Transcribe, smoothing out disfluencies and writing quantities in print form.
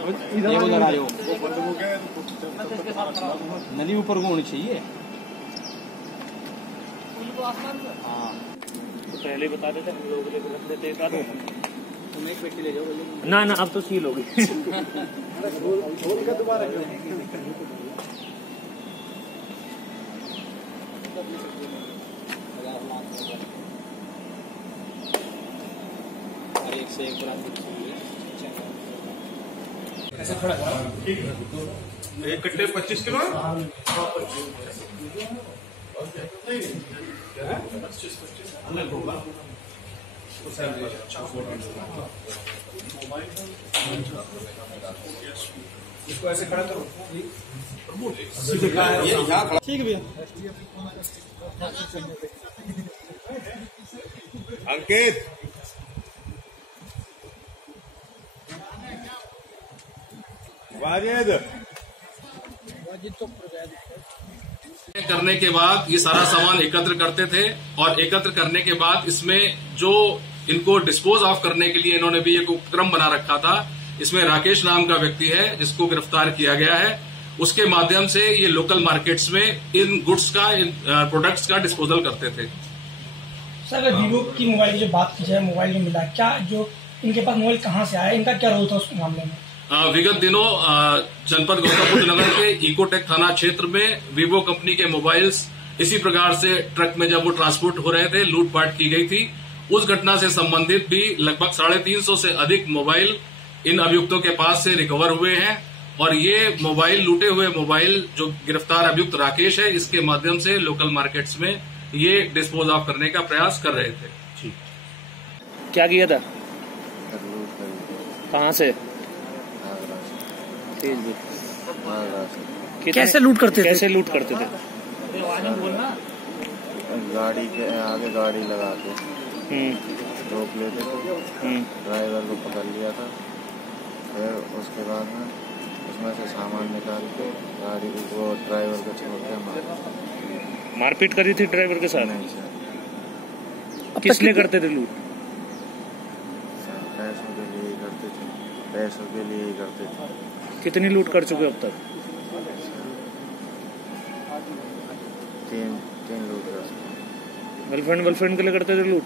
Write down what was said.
इधर आयो, नली ऊपर को होनी चाहिए। हाँ पहले बता देते हम लोग रख देते एक आध। तुम एक पेटी ले जाओ। ना ना अब तो सील होगी। दोबारा एक से एक ऐसे खड़ा एक कट्टे 25 किलो। इसको ऐसे खड़ा करो। ठीक है भैया। अंकित करने के बाद ये सारा सामान एकत्र करते थे और एकत्र करने के बाद इसमें जो इनको डिस्पोज ऑफ करने के लिए इन्होंने भी एक उपक्रम बना रखा था। इसमें राकेश नाम का व्यक्ति है जिसको गिरफ्तार किया गया है। उसके माध्यम से ये लोकल मार्केट्स में इन गुड्स का, इन प्रोडक्ट्स का डिस्पोजल करते थे। सर वीवो की मोबाइल की जो बात की जाए, मोबाइल में मिला क्या, जो इनके पास मोबाइल कहाँ से आया, इनका क्या रोल था उस मामले में? विगत दिनों जनपद गौतम बुद्ध नगर के इकोटेक थाना क्षेत्र में वीवो कंपनी के मोबाइल्स इसी प्रकार से ट्रक में जब वो ट्रांसपोर्ट हो रहे थे लूटपाट की गई थी। उस घटना से संबंधित भी लगभग 350 से अधिक मोबाइल इन अभियुक्तों के पास से रिकवर हुए हैं और ये मोबाइल, लूटे हुए मोबाइल जो गिरफ्तार अभियुक्त राकेश है, इसके माध्यम से लोकल मार्केट्स में ये डिस्पोज ऑफ करने का प्रयास कर रहे थे। क्या किया था? कहाँ से? कैसे लूट करते थे? कैसे लूट करते थे? गाड़ी के आगे गाड़ी लगा के रोक लेते थे। ड्राइवर को पकड़ लिया था। फिर उसके बाद में उसमें से सामान निकाल के गाड़ी को ड्राइवर को छोड़ के मारपीट करी थी ड्राइवर के साथ? नहीं सर। किसने करते थे लूट? पैसों के लिए ही करते थे, पैसों के लिए ही करते थे। कितनी लूट कर चुके अब तक? तीन लूट कर चुके। गर्लफ्रेंड के लिए करते थे लूट?